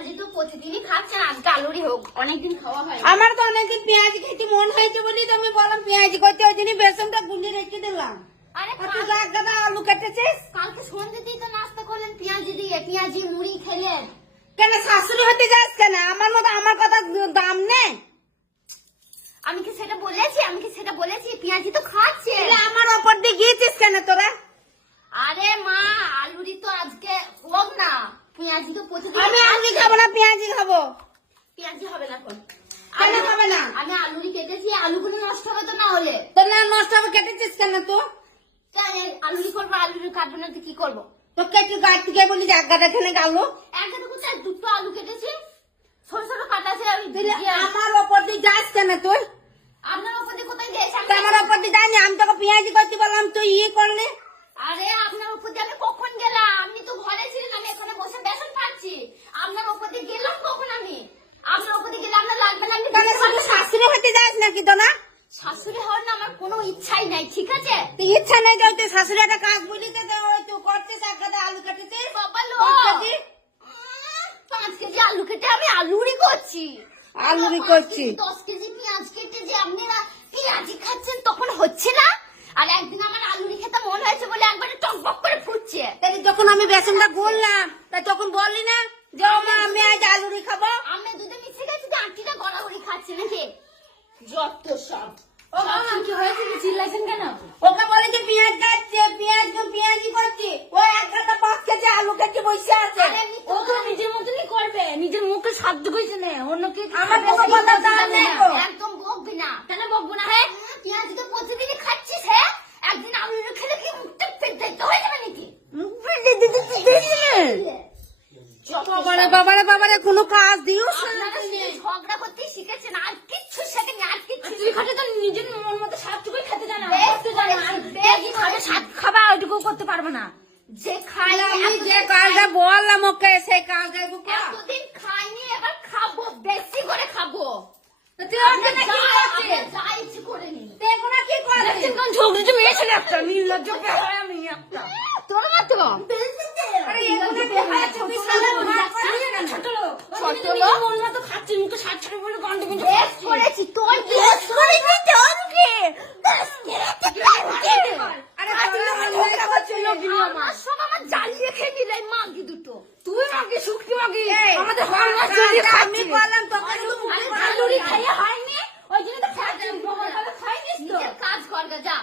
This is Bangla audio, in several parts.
পেঁয়াজি তো প্রতিদিনই খাচ্ছেন, আজকে আলুরই হোক, অনেকদিন খাওয়া হয়। আমার তো অনেকদিন পেঁয়াজি খেতে মন হয়েছে বলি তো আমি বললাম পেঁয়াজি করতে, ওই জন্য বেসনটা গুঁজে রেখে দিলাম। আরে তুই তো এক গাদা আলু কেটেছিস, কালকে সন্ধ্যেতেই তো নাস্তা করলেন পেঁয়াজি দিয়ে, পেঁয়াজি মুড়ি খেলেন। কেন শাশুড়ি হতে যাস কেন? আমার মতো আমার কথা দাম নেই? আমি কি সেটা বলেছি? পেঁয়াজি তো খাচ্ছে। আমার ওপর দিয়ে গিয়েছিস কেন তোরা? আরে মা, আলুরি তো আজকে হোক না, পেঁয়াজি তো প্রতিদিন। আমি আলু খাবো না, পেঁয়াজি খাবো। পেঁয়াজি হবে না এখন। কেন হবে না? আমি আলুরি কেটেছি, আলুগুলো নষ্ট হবে তো না হলে। তোর না নষ্ট হবে, কেটেছিস কেন তো? আলুরি করবো, আলুরি কাটবো না তো কি করবো? তো কেটে গাছ থেকে বলি যে এক গাদা খেলে আলু একটা কোথায় দুটো আলু কেটেছি, ছোট ছোট কাটা আছে। আমার ওপর দিয়ে যাস কেন তুই? আপনার ওপর দিয়ে কোথায় দিয়েছে? আমার ওপর দিয়ে যায়নি, আমি তোকে পেঁয়াজি করতে বললাম তুই করলে। আরে আপনার উপর দিয়ে আমি কখন গেলাম? আপনি তো ঘরে ছিলেন, আমি এখানে বসে বেসন পাচ্ছি। আপনার উপর দিয়ে গেলাম কখন আমি? আপনার উপর দিয়ে গেলে আপনার লাগবে না? তাহলে শাশুড়ি হতে যাস নাকি তো না? শাশুড়ি হওয়ার না আমার কোনো ইচ্ছাই নাই, ঠিক আছে? তুই ইচ্ছা নেই তো তুই শাশুড়ি একটা কাজ বলি তো ওই তুই করছিস এক গাদা আলু কেটেছিস। বাবা লো, 5 কেজি আলু কেটে আমি আলুরি করছি। 10 কেজি পেঁয়াজ কেটে যে আপনারা পেঁয়াজি খাচ্ছেন তখন হচ্ছে না? আর একদিন আমার আলুরি খেতে মন হয়েছে বলে একবারে টকবক করে ফুটছে। তাহলে যখন আমি বেসনটা বললাম তাই তখন বললি না যে ও মা আমি আজ আলুরি খাবো? আমি দুধে মিশে গেছি যে আঁটিটা গড়াগড়ি খাচ্ছে নাকি? যত সব। ও মামা কি হয়েছে, চিল্লাইছেন কেন? ওকে বলে যে পেঁয়াজ কাটছে, পেঁয়াজি করছে, ও এক গাদা 5 কেজি আলু কেটে বসে আছে। ও তো নিজের মতনই করবে, নিজের মুখে শব্দ কইছে না, অন্য কি আমার কোনো কথা দাম নেই তো। একদম বকবি না। কেন বকবো না? হ্যাঁ, পেঁয়াজি তো প্রতিদিনই খাচ্ছিস। হ্যাঁ, একদিন আলু খেলে কি মুখটা পেটে হয়ে যাবে নাকি? বাবারে কোনো কাজ দিও আপনারা শুধু ঝগড়া করতে শিখেছেন, আর কিচ্ছু শেখেনি, আর কিচ্ছু। তুই খাটে তো নিজের মন মতো স্বাদটুকুই খেতে জানা, করতে জানা, আর বেশি খাবে স্বাদ খাবা ওইটুকু করতে পারবে না। যে খাই আমি যে কাজটা বললাম ওকে সেই কাজটা এতদিন খাইনি, এবার খাবো, বেশি করে খাবো। তুই ওকে না কি করছিস? যা ইচ্ছে করে নি। দেখো না কি করছিস? কোন ঝগড়া মেয়ে ছেলে একটা নির্লজ্জ বেহায়া আমি একটা। তোর মতো আরে এগুলো বেহায়া ছবি সালা ছোট লোক মন মতো খাচ্ছি, মুখে 60 বলে গন্ড কিন্তু বেশ করেছি। তোর বেশ করেছি তোরকে। আরে ঝগড়া করছিল আমার সব আমার জ্বালিয়ে খেয়ে নিলে মাগি দুটো। তুই মাগি শুকতি মাগি আমাদের হাড় চুরি আমি বললাম তোকে আলুরি খাইয়ে হয়নি, ওই জন্য তো খাচ্ছি। ভাবে খাইনিস তো, কাজ কর গা, যা।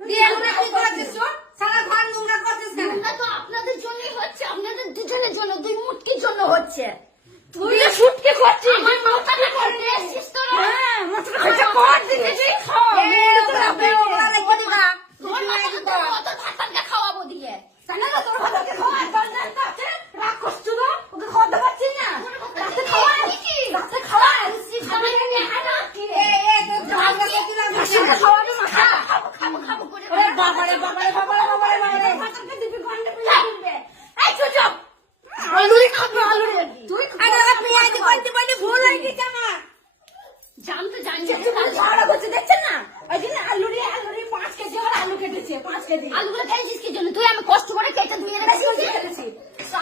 দিয়ে এগুলো কি করছিস তুই? সারা ঘর নোংরা করছিস কেন? নোংরা তো আপনাদের জন্যই হচ্ছে, আপনাদের দুজনের জন্য, দুই মুটকির জন্য হচ্ছে। তুই ফুটকে করছিস, আমার মাথাটা করতে এসেছিস তোরা। হ্যাঁ, মাথাটা খরচা কর দিয়েছিস। ওরা রেখে দিবা। তোর মাথাটা তো অত ভাতারকে খাওয়াবো দিয়ে। জানা না তোর ভাতারকে খাওয়া দরকার আছে? রাগ করছিস না? ওকে খাওয়াতে পারছিস না? রাতে খাওয়া নাকি? রাতে খাওয়া আনছিস আমি নেহানা কি? তোর ঝগড়া করছিলাম মাথাটা খাওয়াবে মাথা। খাবো করে। ওরে বাবারে ভাতারকে দিবি গন্ডে ফেলে দিবে। এই চুপ। আলুরি খাবো, আলুরি। তুই আরে ওরা পেঁয়াজি করতে বলি ভুল হয়ে গেছে আমার। জানতে জানি ঝগড়া করছে দেখছেন না? ওই জন্য আলুরি 5 কেজি ওর আলু কেটেছে 5 কেজি। আলুগুলো ফেলেছিস কি জন্য? তুই আমি কষ্ট করে কেটে ধুয়ে বেশি রেখেছি। করে কেটেছি।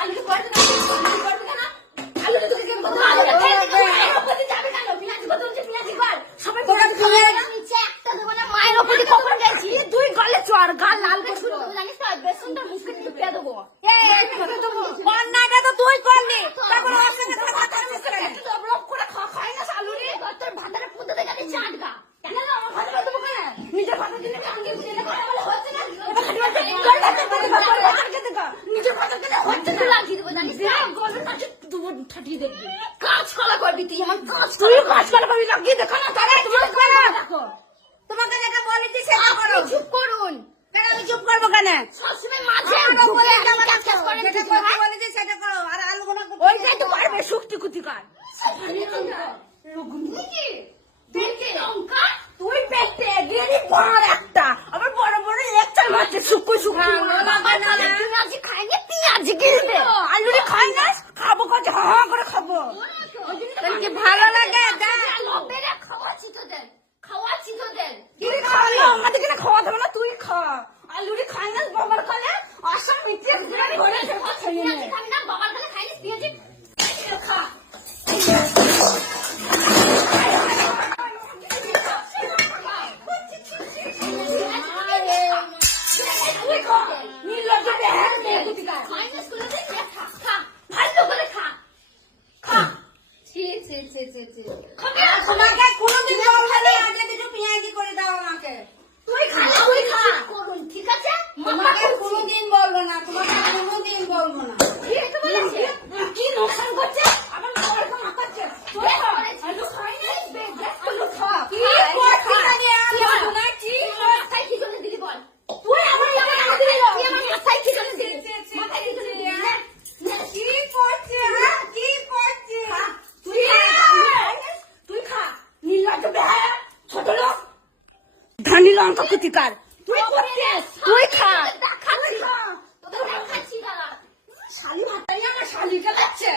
আলুগুলো করতে না, করতে না। আলুটা তুই কেন করতে আলুগুলো ফেলে দিবি, হবে? মায়ের ওপর দিয়ে যাবে কেন? পেঁয়াজি কত হচ্ছে, পেঁয়াজি কর। সবাই তোরা পেঁয়াজি নিচে একটা দেবো না, মায়ের ওপর দিয়ে কখন গেছি? তুই গলে চড়, গাল লাল করে ছুটে দেবো, জানিস তো? বেসনটা মুখে টিপে দেবো। অন্যায়টা তো তুই করলি, তারপর ওর সঙ্গে কথা করছিস কেন? রব করে খাই না আলুরি, তোর ভাতারে পুঁতে গেলে চাটগা। কেন না আমার ভাতারে দেবো কেন? নিজের ভাতার দিনে আমি বুঝে না, কথা বলে হচ্ছে না। নিজের ভাতার দিনে হচ্ছে না, লাগিয়ে দেবো, জানিস না? গলে কাছে দেবো, ঠাটিয়ে দেখবি। কাজ করা করবি তুই, আমার কাজ তুই কাজ করা করবি, লাগিয়ে দেখো না। তারা তোমার করে দেখো, তোমাকে যেটা বলেছি সেটা করো। চুপ করুন। কেন আমি চুপ করবো কেন? সবসময় মাঝে আমারও বলে ঢুকে যেমন ক্যাচ ক্যাচ করেন যেটা কিছু, করতে হ্যাঁ? বলেছি সেটা করো। আর আলুগুলো ওইটাই তো পারবে, শক্তি কুতিকার। পেটে লঙ্কা, তুই পেটে গেলি বড় একটা, আবার বড় বড় লেকচার মারছে শুকু শুকু। পেঁয়াজি খাইনি, পেঁয়াজি গিলবে। আলুরি খাই না, খাবো কাজ হা করে খাবো। কি ভালো লাগে? লোকেরা খাওয়াচ্ছি তোদের। কি খাওয়ালো? আমাদেরকে না খাওয়া দেবে না, তুই খা। আলুরি খাই না, বাবার কালে আসাম ইতিহাস ঘুরে পেঁয়াজি খাবি না, বাবার কালে খাইনিস পেঁয়াজি। তোমাকে কোনোদিন বলবো না আজকে কিছু পেঁয়াজি করে দাও আমাকে। তুই খা, তুই খা। করুন, ঠিক আছে? তোমাকে কোনোদিন বলবো না, তোমাকে কোনোদিন বলবো না। কি হতে বলেছে? কি নোকসান করছে? আমার বড়কে মাথাচ্ছে। তুই খা। আলু খাই নাই? বেশ, আলু খা। কি করছিস আগে আমি কি বলবো না, কি মাথায় কি জন্য দিলি বল? তুই আমার মাথায় দিলি। তুই আমার মাথায় কি জন্য দিলি? মাথায় কি জন্য দিলি? নে, নে। কি করছিস, হ্যাঁ? কি করছিস? খা। তুই খা। তুই খা। নির্লজ্জ বেহায়া, ছোট লোক। ধানি লঙ্কা কুতিকার। তুই করছিস? তুই খা। খাচ্ছি। তোদের খাচ্ছি দাঁড়া। শালি ভাতাই আমার শালিকে লাগছে।